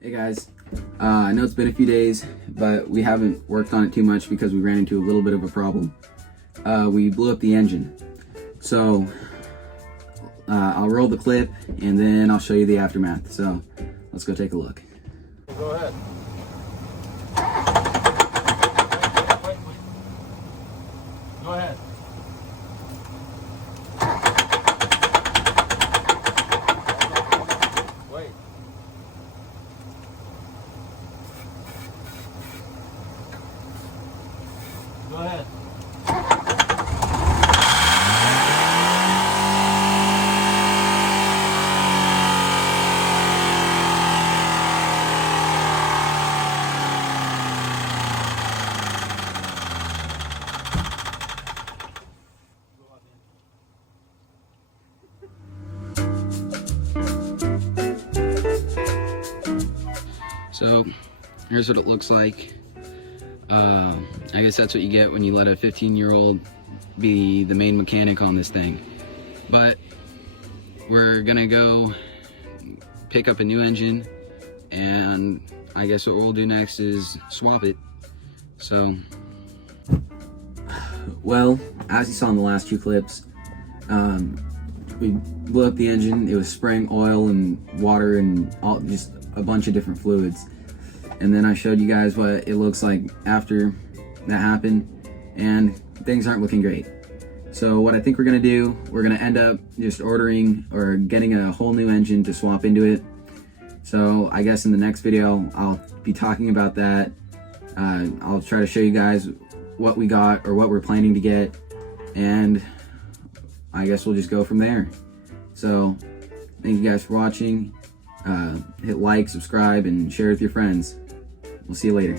Hey guys, I know it's been a few days, but we haven't worked on it too much because we ran into a little bit of a problem. We blew up the engine. So I'll roll the clip and then I'll show you the aftermath. So let's go take a look. Go ahead. Wait. Go ahead. Wait. Go ahead. So here's what it looks like. I guess that's what you get when you let a 15-year-old be the main mechanic on this thing. But we're gonna go pick up a new engine, and I guess what we'll do next is swap it. So, well, as you saw in the last two clips, we blew up the engine. It was spraying oil and water and just a bunch of different fluids. And then I showed you guys what it looks like after that happened, and things aren't looking great. So what I think we're gonna do, we're gonna end up just ordering or getting a whole new engine to swap into it. So I guess in the next video, I'll be talking about that. I'll try to show you guys what we got or what we're planning to get, and I guess we'll just go from there. So thank you guys for watching. Hit like, subscribe, and share with your friends. We'll see you later.